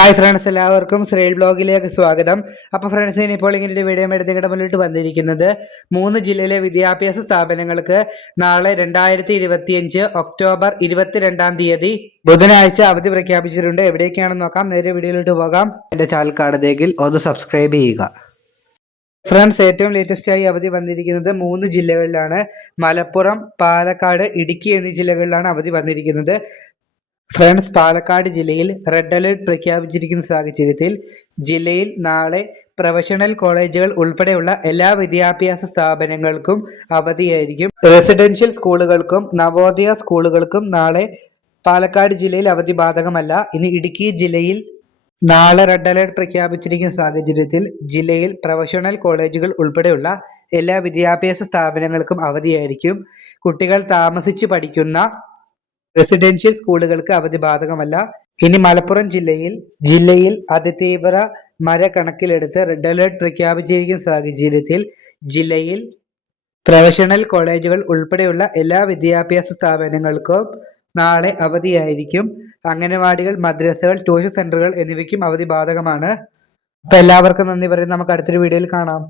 Hi friends, എല്ലാവർക്കും ശ്രീൽ ബ്ലോഗിലേക്ക് സ്വാഗതം. അപ്പോൾ ഫ്രണ്ട്സ്, ഇനിയിപ്പോൾ ഇങ്ങനെ ഒരു വീഡിയോ എടുത്തിട്ട് മുന്നിട്ട് വന്നിരിക്കുന്നത് 3 ജില്ലയിലെ വിദ്യാഭ്യാസ സ്ഥാപനങ്ങൾക്ക് നാളെ 2025 ഒക്ടോബർ 22-ാം തീയതി ബുധനാഴ്ച അവധി പ്രഖ്യാപിച്ചിട്ടുണ്ട്. എവിടേക്കാണെന്ന് നോക്കാം. നേരെ വീഡിയോയിലോട്ട് പോകാം. എൻ്റെ ചാനൽ കാണുന്നെങ്കിൽ ഒന്ന് സബ്സ്ക്രൈബ് ചെയ്യുക. ഫ്രണ്ട്സ്, ഏറ്റവും ലേറ്റസ്റ്റ് ആയി അവധി വന്നിരിക്കുന്നത് 3 ജില്ലകളിലാണ്. മലപ്പുറം, പാലക്കാട്, ഇടുക്കി എന്നീ ജില്ലകളിലാണ് അവധി വന്നിരിക്കുന്നത്. ഫ്രണ്ട്സ്, പാലക്കാട് ജില്ലയിൽ റെഡ് അലേർട്ട് പ്രഖ്യാപിച്ചിരിക്കുന്ന സാഹചര്യത്തിൽ ജില്ലയിൽ നാളെ പ്രൊഫഷണൽ കോളേജുകൾ ഉൾപ്പെടെയുള്ള എല്ലാ വിദ്യാഭ്യാസ സ്ഥാപനങ്ങൾക്കും അവധിയായിരിക്കും. റെസിഡൻഷ്യൽ സ്കൂളുകൾക്കും നവോദയ സ്കൂളുകൾക്കും നാളെ പാലക്കാട് ജില്ലയിൽ അവധി ബാധകമല്ല. ഇനി ഇടുക്കി ജില്ലയിൽ നാളെ റെഡ് അലേർട്ട് പ്രഖ്യാപിച്ചിരിക്കുന്ന സാഹചര്യത്തിൽ ജില്ലയിൽ പ്രൊഫഷണൽ കോളേജുകൾ ഉൾപ്പെടെയുള്ള എല്ലാ വിദ്യാഭ്യാസ സ്ഥാപനങ്ങൾക്കും അവധിയായിരിക്കും. കുട്ടികൾ താമസിച്ച് പഠിക്കുന്ന റെസിഡൻഷ്യൽ സ്കൂളുകൾക്ക് അവധി ബാധകമല്ല. ഇനി മലപ്പുറം ജില്ലയിൽ അതിതീവ്ര മഴ കണക്കിലെടുത്ത് റെഡ് അലേർട്ട് പ്രഖ്യാപിച്ചിരിക്കുന്ന സാഹചര്യത്തിൽ ജില്ലയിൽ പ്രൊഫഷണൽ കോളേജുകൾ ഉൾപ്പെടെയുള്ള എല്ലാ വിദ്യാഭ്യാസ സ്ഥാപനങ്ങൾക്കും നാളെ അവധിയായിരിക്കും. അംഗനവാടികൾ, മദ്രസകൾ, ട്യൂഷൻ സെന്ററുകൾ എന്നിവയ്ക്കും അവധി ബാധകമാണ്. അപ്പോൾ എല്ലാവർക്കും നന്ദി പറയുന്നു. നമുക്ക് അടുത്തൊരു വീഡിയോയിൽ കാണാം.